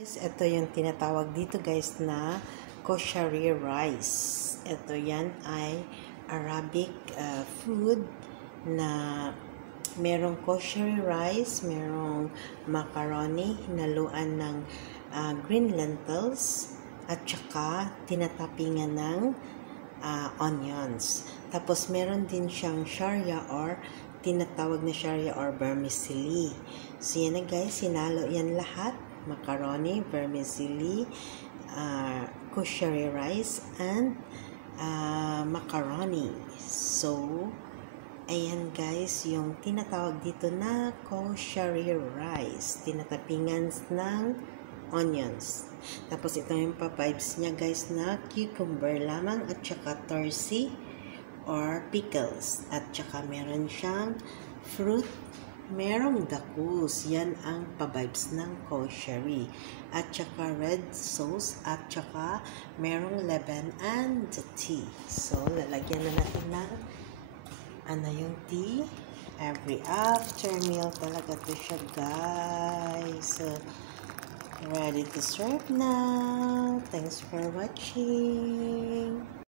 Guys, ito yung tinatawag dito guys na koshari rice. Ito yan ay Arabic food na merong koshari rice, merong macaroni, hinaluan ng green lentils, at saka tinatapingan ng onions. Tapos meron din siyang sharia or tinatawag na sharia or vermicelli. So yan na guys, sinalo yan lahat. Macaroni, vermicelli, koshari rice, and macaroni. So, ayan guys, yung tinatawag dito na koshari rice. Tinatapingan ng onions. Tapos ito yung pa-vibes niya guys na cucumber lamang at saka torsi or pickles. At saka meron siyang fruit. Merong dakus, yan ang pa-vibes ng koshari. At saka red sauce, at saka merong leban and tea. So, lalagyan na natin ng yung tea. Every after meal talaga to siya, guys. So, ready to serve now. Thanks for watching.